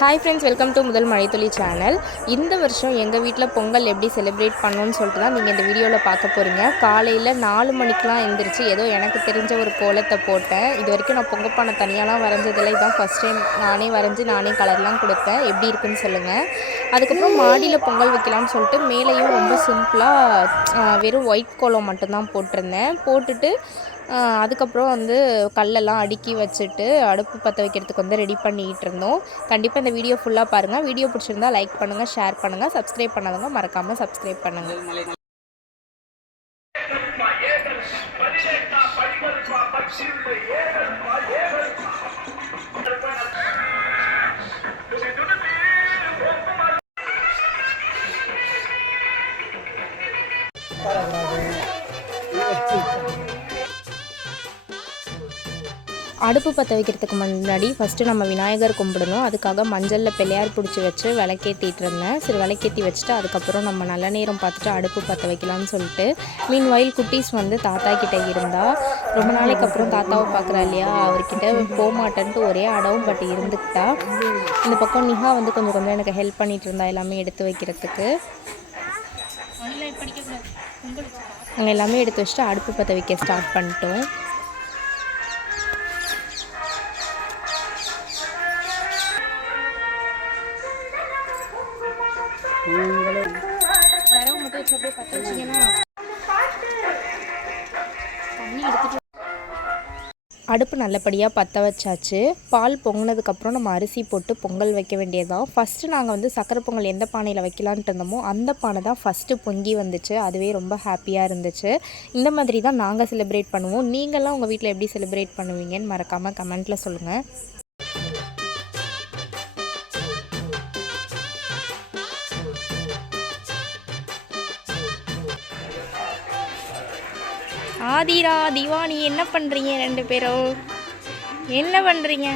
Hi friends, welcome to முதல் மழைத்துளி channel. இந்த வருஷம் எங்கள் வீட்டில் பொங்கல் எப்படி செலிப்ரேட் பண்ணணும்னு சொல்லிட்டு தான் நீங்கள் இந்த வீடியோவில் பார்க்க போகிறீங்க. காலையில் 4 மணிக்கெலாம் எழுந்திரிச்சு ஏதோ எனக்கு தெரிஞ்ச ஒரு கோலத்தை போட்டேன். இது வரைக்கும் நான் பொங்கப்பானை தனியாலாம் வரைஞ்சதில்லை. இதுதான் ஃபஸ்ட் டைம் நானே வரைஞ்சி நானே கலர்லாம் கொடுத்தேன். எப்படி இருக்குன்னு சொல்லுங்கள். அதுக்கப்புறம் மாடியில் பொங்கல் வைக்கலாம்னு சொல்லிட்டு மேலேயும் ரொம்ப சிம்பிளாக வெறும் ஒயிட் கோலம் மட்டும்தான் போட்டுட்டு அதுக்கப்புறம் கல்லெல்லாம் அடுக்கி வச்சுட்டு அடுப்பு பற்ற வைக்கிறதுக்கு ரெடி பண்ணிகிட்டு இருந்தோம். கண்டிப்பாக இந்த வீடியோ ஃபுல்லாக பாருங்கள். வீடியோ பிடிச்சிருந்தா லைக் பண்ணுங்கள், ஷேர் பண்ணுங்கள், சப்ஸ்கிரைப் பண்ணாதவங்க மறக்காமல் சப்ஸ்கிரைப் பண்ணுங்கள். அடுப்பு பற்ற வைக்கிறதுக்கு முன்னாடி ஃபஸ்ட்டு நம்ம விநாயகர் கும்பிடணும். அதுக்காக மஞ்சளில் பிள்ளையார் பிடிச்சி வச்சு விளக்கேற்றிட்டு இருந்தேன். சரி, விளக்கேற்றி வச்சுட்டு அதுக்கப்புறம் நம்ம நல்ல நேரம் பார்த்துட்டு அடுப்பு பற்ற வைக்கலாம்னு சொல்லிட்டு. மீன் வாயில் குட்டீஸ் தாத்தா கிட்டே இருந்தால் ரொம்ப நாளைக்கு அப்புறம் தாத்தாவை பார்க்குறா இல்லையா, அவர்கிட்ட போக மாட்டேன்ட்டு ஒரே அடவும் பட் இருந்துக்கிட்டா. இந்த பக்கம் நிஹா கொஞ்சம் எனக்கு ஹெல்ப் பண்ணிகிட்டு இருந்தா எல்லாமே எடுத்து வைக்கிறதுக்கு. அங்கே எல்லாமே எடுத்து வச்சுட்டு அடுப்பு பற்ற வைக்க ஸ்டார்ட் பண்ணிட்டோம். அடுப்பு நல்லபடியாக பற்ற வச்சாச்சு. பால் பொங்கினதுக்கப்புறம் நம்ம அரிசி போட்டு பொங்கல் வைக்க வேண்டியதுதான். ஃபஸ்ட்டு நாங்கள் சக்கரை பொங்கல் எந்த பானையில் வைக்கலான்ட்டு இருந்தோமோ அந்த பானை தான் ஃபஸ்ட்டு பொங்கி வந்துச்சு. அதுவே ரொம்ப ஹாப்பியாக இருந்துச்சு. இந்த மாதிரி தான் நாங்கள் செலிப்ரேட் பண்ணுவோம். நீங்கள்லாம் உங்கள் வீட்டில் எப்படி செலிப்ரேட் பண்ணுவீங்கன்னு மறக்காமல் கமெண்ட்டில் சொல்லுங்கள். ஆதிரா, திவானி என்ன பண்ணுறீங்க? 2 பேரும் என்ன பண்ணுறீங்க?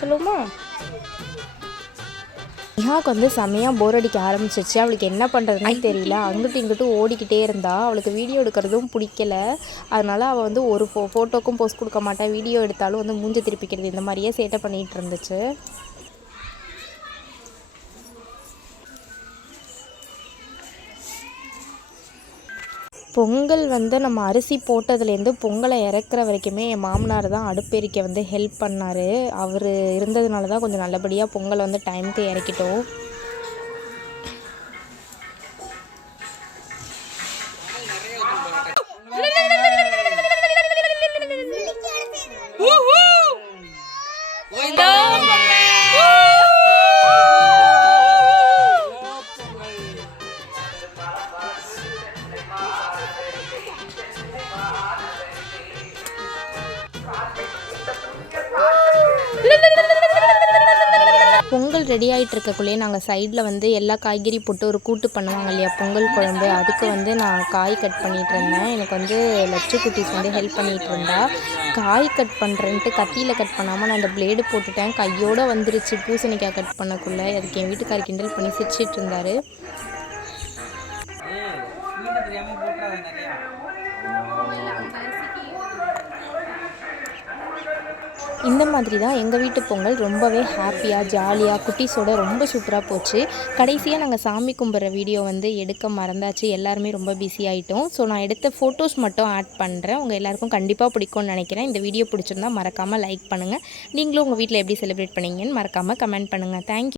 சொல்லுமா? நிஹாவுக்கு செம்மையாக போர் அடிக்க ஆரம்பிச்சிச்சு. அவளுக்கு என்ன பண்ணுறதுன்னு தெரியல. அங்கிட்டு இங்கிட்டு ஓடிக்கிட்டே இருந்தா. அவளுக்கு வீடியோ எடுக்கிறதும் பிடிக்கல. அதனால் அவள் ஒரு ஃபோட்டோக்கும் போஸ்ட் கொடுக்க மாட்டேன். வீடியோ எடுத்தாலும் மூஞ்சி திருப்பிக்கிறது, இந்த மாதிரியே சேட்டை பண்ணிகிட்டு இருந்துச்சு. பொங்கல் நம்ம அரிசி போட்டதுலேருந்து பொங்கலை இறக்குற வரைக்குமே என் மாமனார் தான் அடுப்பெரிக்க ஹெல்ப் பண்ணார். அவர் இருந்ததுனால தான் கொஞ்சம் நல்லபடியாக பொங்கலை டைமுக்கு இறக்கிட்டோம். பொங்கல் ரெடி ஆகிட்டு இருக்கக்குள்ளேயே நாங்கள் சைடில் எல்லா காய்கறி போட்டு ஒரு கூட்டு பண்ணுவாங்க இல்லையா, பொங்கல் குழம்பு. அதுக்கு நான் காய் கட் பண்ணிகிட்டு இருந்தேன். எனக்கு லட்சு குட்டீஸ் ஹெல்ப் பண்ணிகிட்டு இருந்தா. காய் கட் பண்ணுறேன்ட்டு கத்தியில் கட் பண்ணாமல் நான் அந்த பிளேடு போட்டுட்டேன். கையோடு வந்துருச்சு பூசணிக்காய் கட் பண்ணக்குள்ளே. அதுக்கு என் வீட்டுக்கார கிண்டல் பண்ணி சிரிச்சிட்டு இருந்தார். இந்த மாதிரி தான் எங்கள் வீட்டு பொங்கல் ரொம்பவே ஹாப்பியாக ஜாலியாக குட்டீஸோட ரொம்ப சூப்பராக போச்சு. கடைசியாக நாங்கள் சாமி கும்பிட்ற வீடியோ எடுக்க மறந்தாச்சு. எல்லாருமே ரொம்ப பிஸி ஆகிட்டோம். ஸோ நான் எடுத்த ஃபோட்டோஸ் மட்டும் ஆட் பண்ணுறேன். உங்கள் எல்லாருக்கும் கண்டிப்பாக பிடிக்கும்னு நினைக்கிறேன். இந்த வீடியோ பிடிச்சிருந்தா மறக்காமல் லைக் பண்ணுங்கள். நீங்களும் உங்கள் வீட்டில் எப்படி செலிப்ரேட் பண்ணீங்கன்னு மறக்காமல் கமெண்ட் பண்ணுங்கள். தேங்க்யூ.